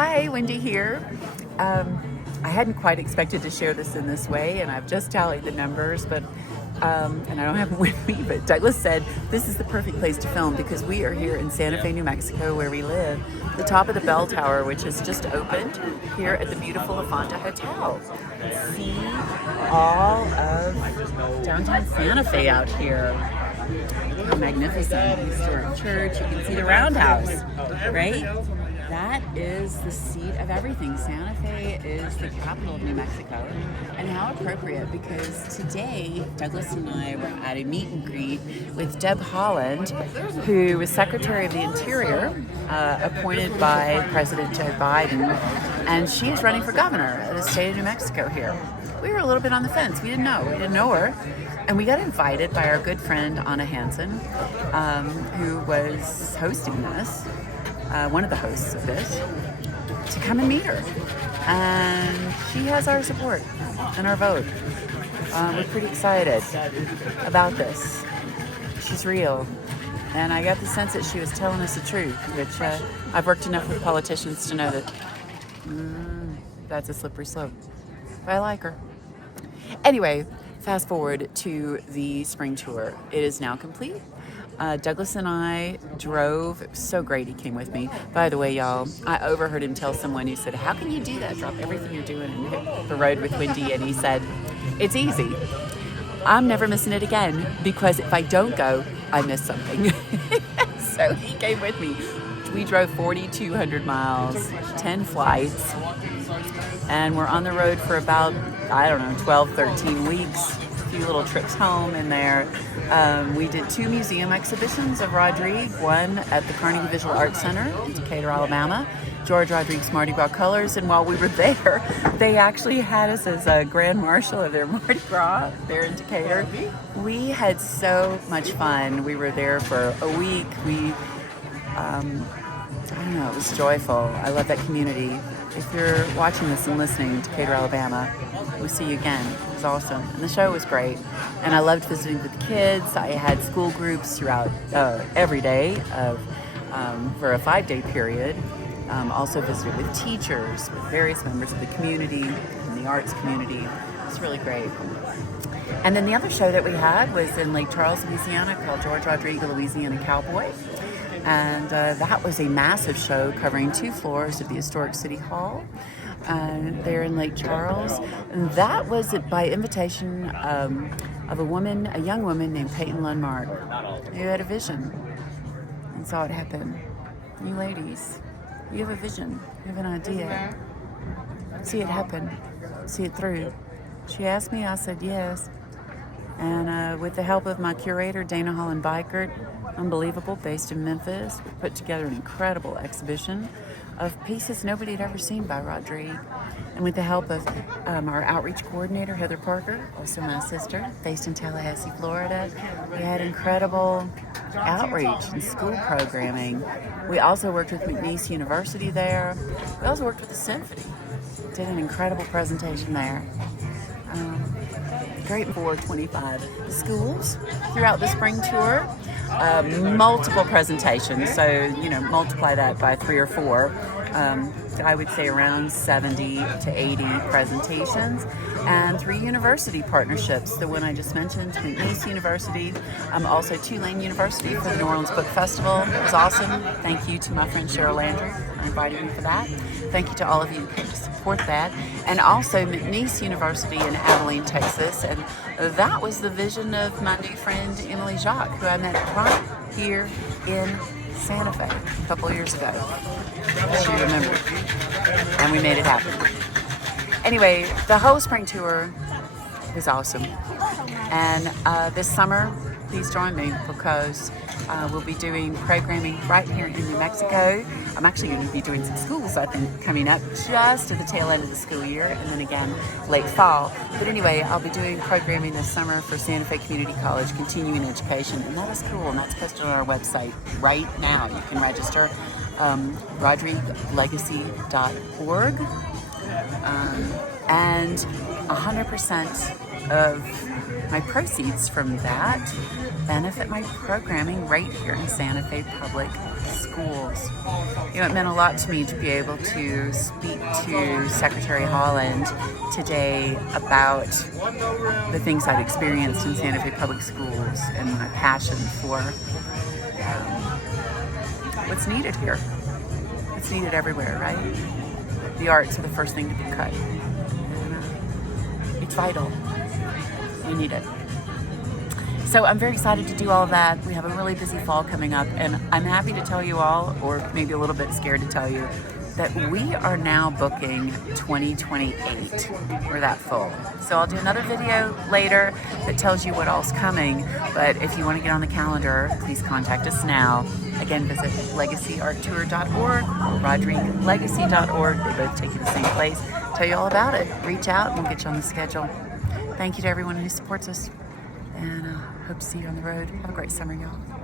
Hi, Wendy here. I hadn't quite expected to share this in this way, and I've just tallied the numbers, but and I don't have them with me, but Douglas said this is the perfect place to film because we are here in Santa Fe, New Mexico, where we live, the top of the bell tower, which has just opened here at the beautiful La Fonda Hotel. See all of downtown Santa Fe out here. How magnificent. Historic church. You can see the roundhouse, right? That is the seat of everything. Santa Fe is the capital of New Mexico. And how appropriate, because today Douglas and I were at a meet and greet with Deb Haaland, who was Secretary of the Interior, appointed by President Joe Biden, and she is running for governor of the state of New Mexico here. We were a little bit on the fence. We didn't know her. And we got invited by our good friend Anna Hansen, who was hosting this, one of the hosts of this, to come and meet her. And she has our support and our vote. We're pretty excited about this. She's real. And I got the sense that she was telling us the truth, which I've worked enough with politicians to know that that's a slippery slope. But I like her. Anyway, fast forward to the spring tour. It is now complete. Douglas and I drove. It was so great he came with me. By the way, y'all, I overheard him tell someone who said, "How can you do that? Drop everything you're doing and hit the road with Wendy?" And he said, "It's easy. I'm never missing it again because if I don't go, I miss something." So he came with me. We drove 4,200 miles, 10 flights, and we're on the road for about, 12, 13 weeks. A few little trips home in there. We did 2 museum exhibitions of Rodrigue, one at the Carnegie Visual Arts Center in Decatur, Alabama, George Rodrigue's Mardi Gras Colors, and while we were there, they actually had us as a grand marshal of their Mardi Gras there in Decatur. We had so much fun. We were there for a week. It was joyful. I love that community. If you're watching this and listening, Decatur, Alabama, we'll see you again. It was awesome. And the show was great. And I loved visiting with the kids. I had school groups throughout every day for a 5-day period. Also visited with teachers, with various members of the community and the arts community. It was really great. And then the other show that we had was in Lake Charles, Louisiana, called George Rodrigue, a Louisiana Cowboy. And that was a massive show covering 2 floors of the historic City Hall there in Lake Charles. And that was by invitation of a young woman named Peyton Lundmark, who had a vision and saw it happen. You ladies, you have a vision, you have an idea. See it happen, see it through. She asked me, I said yes. And with the help of my curator, Holland-Beickert, unbelievable, based in Memphis, we put together an incredible exhibition of pieces nobody had ever seen by Rodrigue. And with the help of our outreach coordinator, Heather Parker, also my sister, based in Tallahassee, Florida, we had incredible outreach and school programming. We also worked with Magnus University there. We also worked with the Symphony. Did an incredible presentation there. Great for 25 schools throughout the spring tour. Multiple presentations, so multiply that by 3 or 4. I would say around 70 to 80 presentations, and 3 university partnerships. The one I just mentioned, Magnus University, also Tulane University for the New Orleans Book Festival. It was awesome. Thank you to my friend Cheryl Landry for inviting me for that. Thank you to all of you who came to support that. And also Magnus University in Abilene, Texas. And that was the vision of my new friend Emily Jacques, who I met right here in Santa Fe a couple of years ago. She remembered. And we made it happen. Anyway, the whole spring tour was awesome. And this summer, please join me because we'll be doing programming right here in New Mexico. I'm actually going to be doing some schools, I think, coming up just at the tail end of the school year, and then again late fall. But anyway, I'll be doing programming this summer for Santa Fe Community College Continuing Education, and that is cool, and that's posted on our website right now. You can register, rodriguelegacy.org, and 100% of my proceeds from that benefit my programming right here in Santa Fe Public Schools. You know, it meant a lot to me to be able to speak to Secretary Holland today about the things I'd experienced in Santa Fe Public Schools and my passion for what's needed here. It's needed everywhere, right? The arts are the first thing to be cut. And, it's vital. We need it. So I'm very excited to do all of that. We have a really busy fall coming up, and I'm happy to tell you all, or maybe a little bit scared to tell you, that we are now booking 2028. We're that full. So I'll do another video later that tells you what all's coming, but if you want to get on the calendar, please contact us now. Again, visit legacyarttour.org or rodriguelegacy.org. They both take you to the same place. Tell you all about it. Reach out and we'll get you on the schedule. Thank you to everyone who supports us, and hope to see you on the road. Have a great summer, y'all.